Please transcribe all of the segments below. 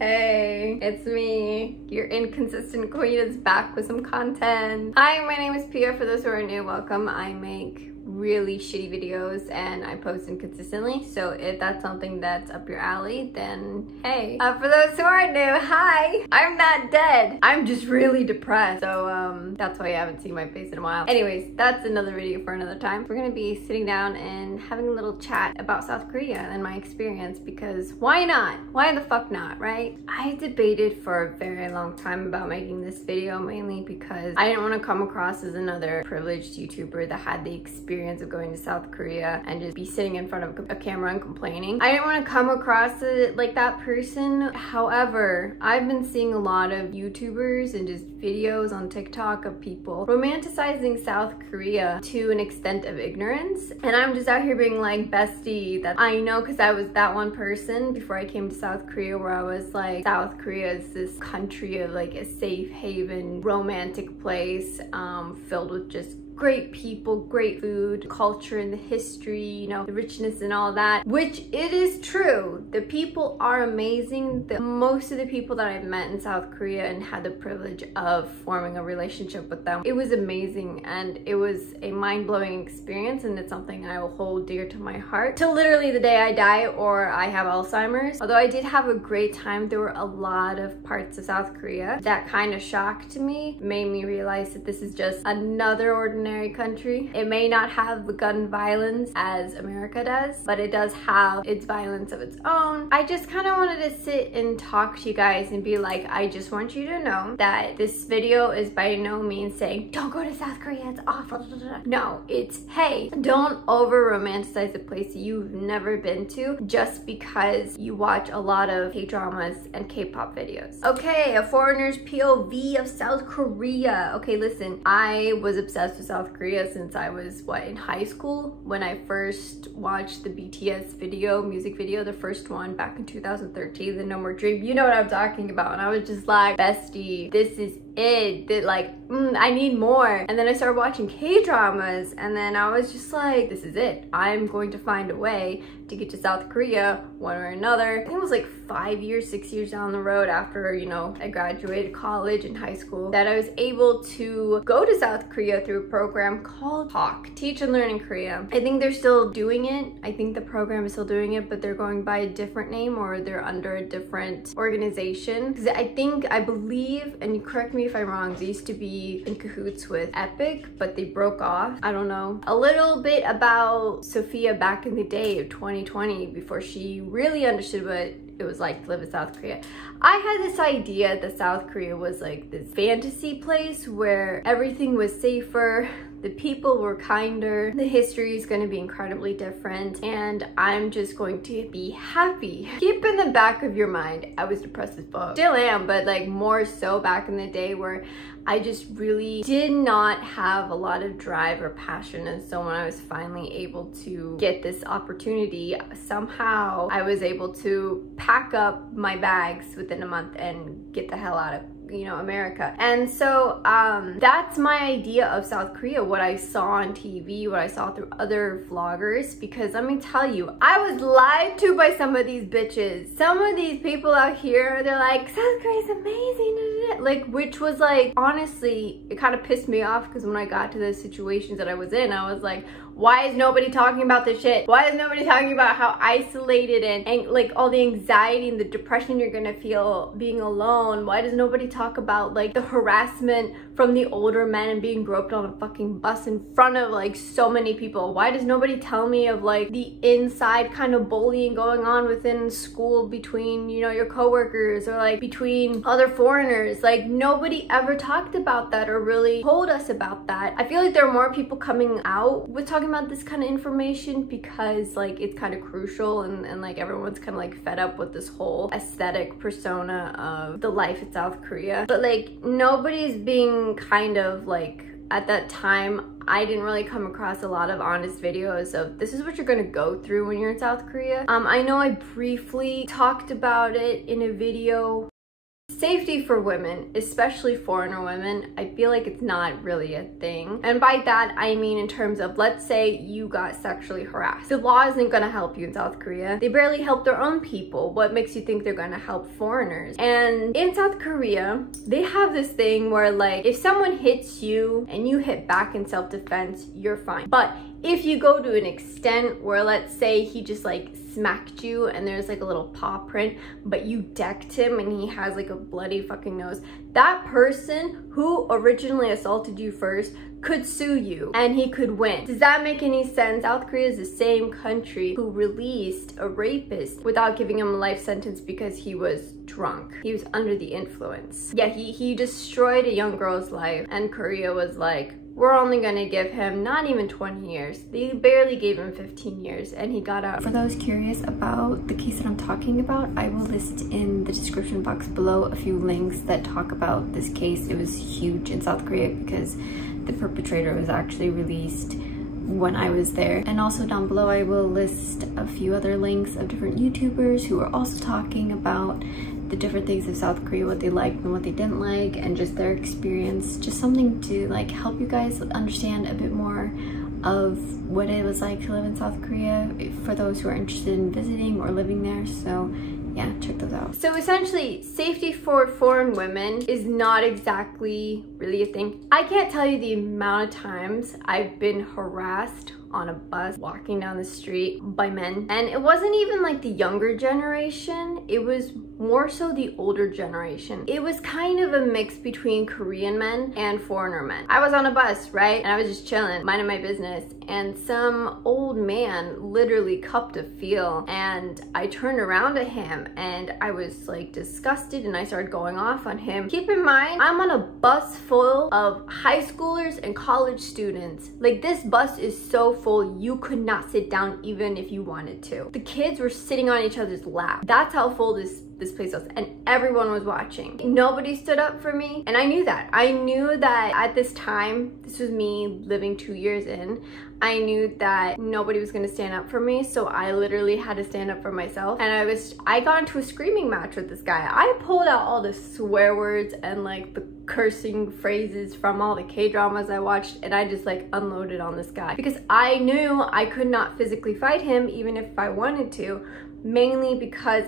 Hey, it's me, your inconsistent queen is back with some content. Hi, my name is Pia. For those who are new, welcome. I make really shitty videos and I post inconsistently, so if that's something that's up your alley, then hey. For those who are new, hi, I'm not dead, I'm just really depressed, so that's why you haven't seen my face in a while. Anyways, that's another video for another time. We're gonna be sitting down and having a little chat about South Korea and my experience, because why not? Why the fuck not, right? I debated for a very long time about making this video, mainly because I didn't want to come across as another privileged YouTuber that had the experience of going to South Korea and just be sitting in front of a camera and complaining. I didn't want to come across it like that person. However, I've been seeing a lot of YouTubers and just videos on TikTok of people romanticizing South Korea to an extent of ignorance, and I'm just out here being like, bestie, that I know, because I was that one person before I came to South Korea where I was like, South Korea is this country of like a safe haven romantic place filled with just great people, great food, culture, and the history, you know, the richness and all that, which it is true. The people are amazing. Most of the people that I've met in South Korea and had the privilege of forming a relationship with them, it was amazing, and it was a mind-blowing experience, and it's something I will hold dear to my heart till literally the day I die or I have Alzheimer's. Although I did have a great time, there were a lot of parts of South Korea that kind of shocked me, made me realize that this is just another ordinary country. It may not have the gun violence as America does, but it does have its violence of its own. I just kind of wanted to sit and talk to you guys and be like, I just want you to know that this video is by no means saying, don't go to South Korea, it's awful. No, it's, hey, don't over romanticize a place you've never been to just because you watch a lot of K-dramas and K-pop videos. Okay, a foreigner's POV of South Korea. Okay, listen, I was obsessed with South Korea since I was, in high school, when I first watched the BTS music video, the first one back in 2013, the No More Dream. You know what I'm talking about. And I was just like, bestie, this is it. I need more. And then I started watching K-dramas, and then I was just like, this is it. I'm going to find a way to get to South Korea one or another. I think it was like 5 years, 6 years down the road after, you know, I graduated college and high school, that I was able to go to South Korea through a program called TALK, Teach and Learn in Korea. I think they're still doing it. I think the program is still doing it, but they're going by a different name, or they're under a different organization. Because I believe, and you correct me if I'm wrong, they used to be in cahoots with Epic, but they broke off. I don't know. A little bit about Sophia back in the day of 2020, before she really understood what it was like to live in South Korea. I had this idea that South Korea was like this fantasy place where everything was safer, the people were kinder, the history is going to be incredibly different, and I'm just going to be happy. Keep in the back of your mind, I was depressed as fuck. Still am, but like more so back in the day, where I just really did not have a lot of drive or passion. And so when I was finally able to get this opportunity, somehow I was able to pack up my bags within a month and get the hell out of, you know, America. And so that's my idea of South Korea, what I saw on TV, what I saw through other vloggers. Because let me tell you, I was lied to by some of these bitches. Some of these people out here, they're like, South Korea's amazing, like, which was like, honestly, it kind of pissed me off, because when I got to the situations that I was in, I was like, why is nobody talking about this shit? Why is nobody talking about how isolated and like all the anxiety and the depression you're gonna feel being alone? Why does nobody talk about like the harassment from the older men and being groped on a fucking bus in front of like so many people? Why does nobody tell me of like the inside kind of bullying going on within school between, you know, your coworkers, or like between other foreigners? Like, nobody ever talked about that or really told us about that. I feel like there are more people coming out with talking about this kind of information, because like it's kind of crucial, and like everyone's kind of like fed up with this whole aesthetic persona of the life in South Korea. But like nobody's being kind of like, at that time, I didn't really come across a lot of honest videos of this is what you're gonna go through when you're in South Korea. I know I briefly talked about it in a video Safety for women, especially foreigner women, I feel like it's not really a thing. And by that, I mean in terms of, let's say you got sexually harassed. The law isn't gonna help you in South Korea. They barely help their own people. What makes you think they're gonna help foreigners? And in South Korea, they have this thing where, like, if someone hits you and you hit back in self-defense, you're fine. But if you go to an extent where, let's say he just like smacked you and there's like a little paw print, but you decked him and he has like a bloody fucking nose, that person who originally assaulted you first could sue you and he could win. Does that make any sense? South Korea is the same country who released a rapist without giving him a life sentence because he was drunk. He was under the influence. Yeah, he destroyed a young girl's life, and Korea was like, we're only gonna give him not even 20 years. They barely gave him 15 years and he got out. For those curious about the case that I'm talking about, I will list in the description box below a few links that talk about this case. It was huge in South Korea because the perpetrator was actually released when I was there. And also down below I will list a few other links of different YouTubers who are also talking about the different things of South Korea, what they liked and what they didn't like, and just their experience. Just something to like help you guys understand a bit more of what it was like to live in South Korea for those who are interested in visiting or living there. So yeah, check those out. So essentially, safety for foreign women is not exactly really a thing. I can't tell you the amount of times I've been harassed on a bus walking down the street by men, and it wasn't even like the younger generation, it was more so the older generation. It was kind of a mix between Korean men and foreigner men. I was on a bus, right, and I was just chilling, minding my business, and some old man literally cupped a feel, and I turned around to him and I was like disgusted and I started going off on him. Keep in mind, I'm on a bus full of high schoolers and college students. Like, this bus is so full, you could not sit down even if you wanted to. The kids were sitting on each other's lap. That's how full this place was, and everyone was watching. Nobody stood up for me, and I knew that. I knew that at this time, this was me living 2 years in, I knew that nobody was gonna stand up for me, so I literally had to stand up for myself. And I got into a screaming match with this guy. I pulled out all the swear words and like the cursing phrases from all the K-dramas I watched, and I just like unloaded on this guy because I knew I could not physically fight him even if I wanted to, mainly because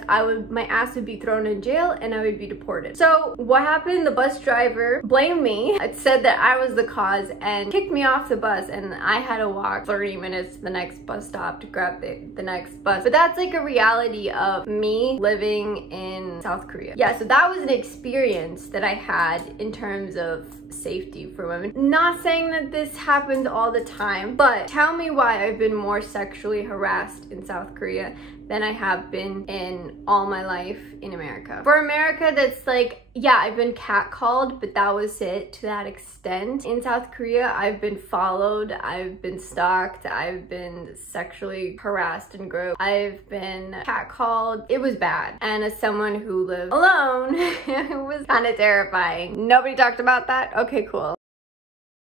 my ass would be thrown in jail and I would be deported. So what happened? The bus driver blamed me. It said that I was the cause and kicked me off the bus, and I had to walk 30 minutes to the next bus stop to grab the next bus. But that's like a reality of me living in South Korea. Yeah, so that was an experience that I had in terms of safety for women. Not saying that this happened all the time, but tell me why I've been more sexually harassed in South Korea than I have been in all my life in America. For America, that's like, yeah, I've been catcalled, but that was it to that extent. In South Korea, I've been followed, I've been stalked, I've been sexually harassed and groped, I've been catcalled. It was bad. And as someone who lived alone, it was kind of terrifying. Nobody talked about that? Okay, cool.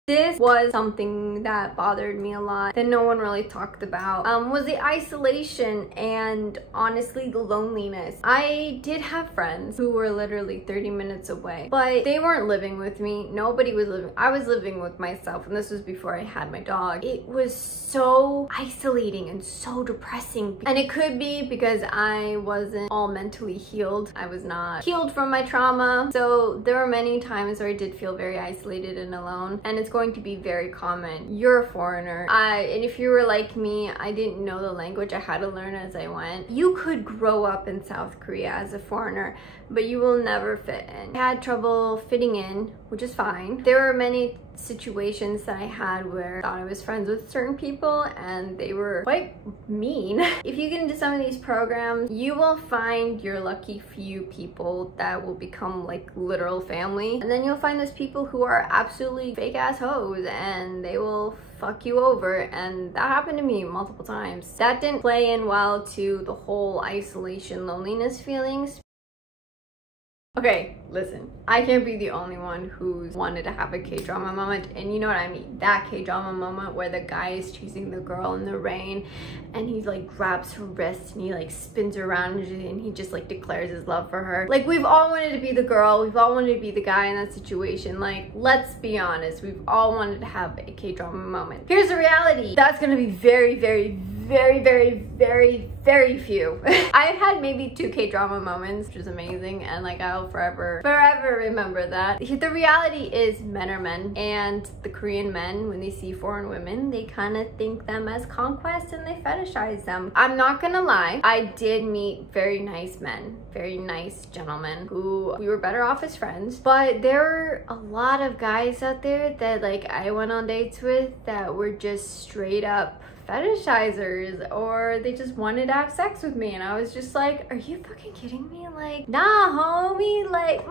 This was something that bothered me a lot that no one really talked about, was the isolation and honestly the loneliness. I did have friends who were literally 30 minutes away, but they weren't living with me. Nobody was living. I was living with myself, and this was before I had my dog. It was so isolating and so depressing, and it could be because I wasn't all mentally healed. I was not healed from my trauma, so there were many times where I did feel very isolated and alone, and it's going to be very common. You're a foreigner, and if you were like me, I didn't know the language. I had to learn as I went. You could grow up in South Korea as a foreigner, but you will never fit in. I had trouble fitting in, which is fine. There were many situations that I had where I thought I was friends with certain people and they were quite mean. If you get into some of these programs, you will find your lucky few people that will become like literal family, and then you'll find those people who are absolutely fake ass hoes and they will fuck you over, and that happened to me multiple times. That didn't play in well to the whole isolation, loneliness feelings. Okay, listen, I can't be the only one who's wanted to have a K-drama moment, and you know what I mean, that K-drama moment where the guy is chasing the girl in the rain and he like grabs her wrist and he like spins her around and he just like declares his love for her. Like, we've all wanted to be the girl, we've all wanted to be the guy in that situation. Like, let's be honest, we've all wanted to have a K-drama moment. Here's the reality, that's gonna be very, very, very, very, very, very few. I've had maybe 2 K-drama moments, which is amazing, and like I'll forever remember that. The reality is men are men, and the Korean men, when they see foreign women, they kind of think them as conquest and they fetishize them. I'm not gonna lie, I did meet very nice men, very nice gentlemen who we were better off as friends, but there were a lot of guys out there that like I went on dates with that were just straight up fetishizers, or they just wanted to have sex with me, and I was just like, are you fucking kidding me? Like, nah, homie, like,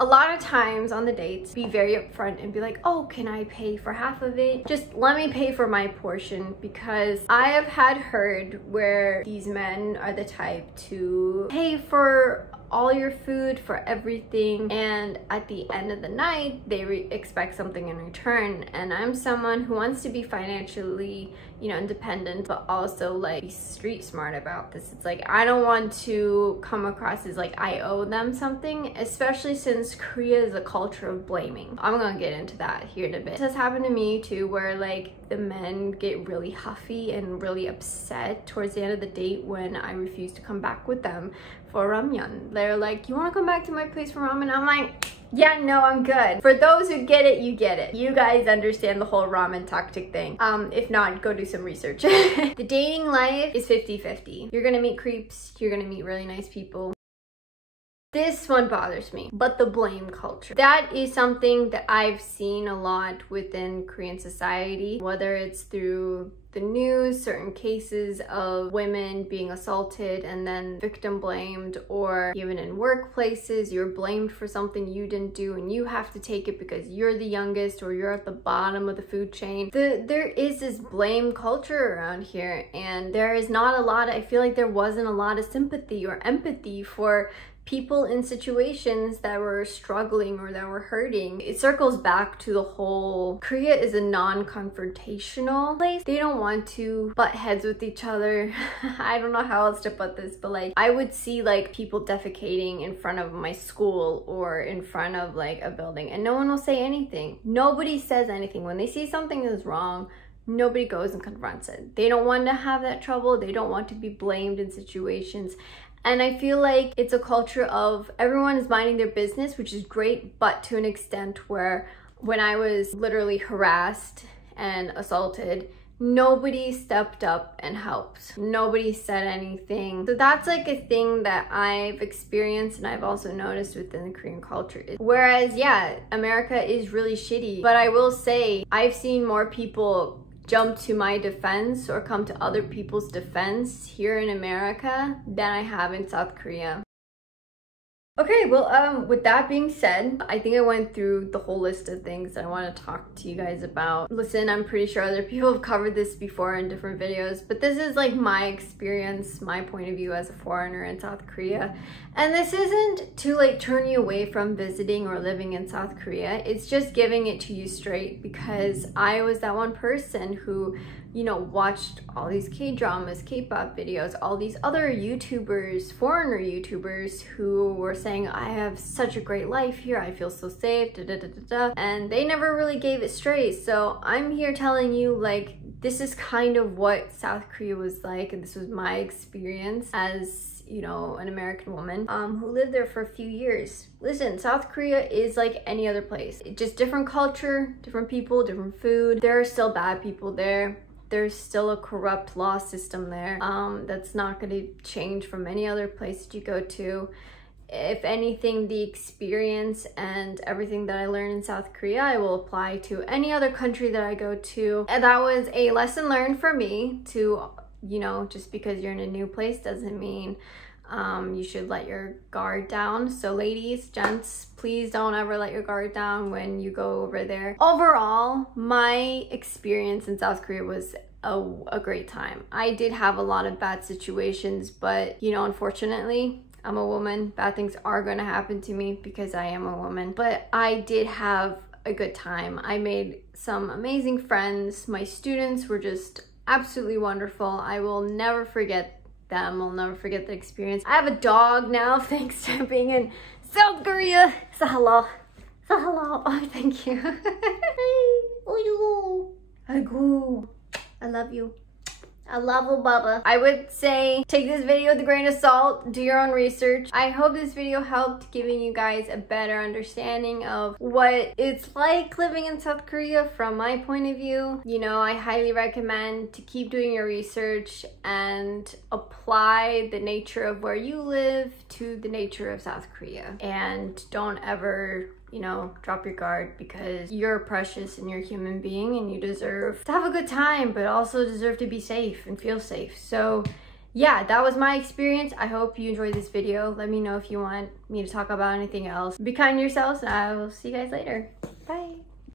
A lot of times on the dates, be very upfront and be like, oh, can I pay for half of it? Just let me pay for my portion, because I have had heard where these men are the type to pay for all your food, for everything, and at the end of the night they expect something in return. And I'm someone who wants to be financially, you know, independent, but also like be street smart about this. It's like, I don't want to come across as like I owe them something, especially since Korea is a culture of blaming. I'm gonna get into that here in a bit. This has happened to me too, where like the men get really huffy and really upset towards the end of the date when I refuse to come back with them for ramyeon. They're like, you want to come back to my place for ramen? I'm like, yeah, no, I'm good. For those who get it, you get it. You guys understand the whole ramen tactic thing. If not, go do some research. The dating life is 50-50. You're gonna meet creeps, you're gonna meet really nice people. This one bothers me, but the blame culture. That is something that I've seen a lot within Korean society, whether it's through the news, certain cases of women being assaulted and then victim blamed, or even in workplaces, you're blamed for something you didn't do and you have to take it because you're the youngest or you're at the bottom of the food chain. There is this blame culture around here, and there is not a lot, I feel like there wasn't a lot of sympathy or empathy for people in situations that were struggling or that were hurting. It circles back to the whole, Korea is a non-confrontational place. They don't want to butt heads with each other. I don't know how else to put this, but like I would see like people defecating in front of my school or in front of like a building, and no one will say anything. Nobody says anything. When they see something is wrong, nobody goes and confronts it. They don't want to have that trouble. They don't want to be blamed in situations. And I feel like it's a culture of everyone is minding their business, which is great, but to an extent where when I was literally harassed and assaulted, nobody stepped up and helped. Nobody said anything. So that's like a thing that I've experienced and I've also noticed within the Korean culture. Whereas, yeah, America is really shitty, but I will say I've seen more people jump to my defense or come to other people's defense here in America than I have in South Korea. Okay, well, with that being said, I think I went through the whole list of things that I want to talk to you guys about. Listen, I'm pretty sure other people have covered this before in different videos, but this is like my experience, my point of view as a foreigner in South Korea. And this isn't to like turn you away from visiting or living in South Korea. It's just giving it to you straight, because I was that one person who, you know, watched all these K-dramas, K-pop videos, all these other YouTubers, foreigner YouTubers who were saying, I have such a great life here, I feel so safe, and they never really gave it straight. So I'm here telling you, like, this is kind of what South Korea was like, and this was my experience as, you know, an American woman who lived there for a few years. Listen, South Korea is like any other place. It's just different culture, different people, different food. There are still bad people there. There's still a corrupt law system there that's not going to change from any other place that you go to. If anything, the experience and everything that I learned in South Korea, I will apply to any other country that I go to. And that was a lesson learned for me to, you know, just because you're in a new place doesn't mean you should let your guard down. So ladies, gents, please don't ever let your guard down when you go over there. Overall, my experience in South Korea was a great time. I did have a lot of bad situations, but you know, unfortunately, I'm a woman. Bad things are gonna happen to me because I am a woman. But I did have a good time. I made some amazing friends. My students were just absolutely wonderful. I will never forget them. I'll never forget the experience. I have a dog now thanks to being in South Korea. Say hello. Say hello. Oh, thank you. I love you. I love you, Baba. I would say take this video with a grain of salt, do your own research. I hope this video helped giving you guys a better understanding of what it's like living in South Korea from my point of view. You know, I highly recommend to keep doing your research and apply the nature of where you live to the nature of South Korea. And don't ever, you know, drop your guard, because you're precious and you're a human being and you deserve to have a good time, but also deserve to be safe and feel safe. So yeah, that was my experience. I hope you enjoyed this video. Let me know if you want me to talk about anything else. Be kind to yourselves, and I will see you guys later.